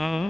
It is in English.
Mm.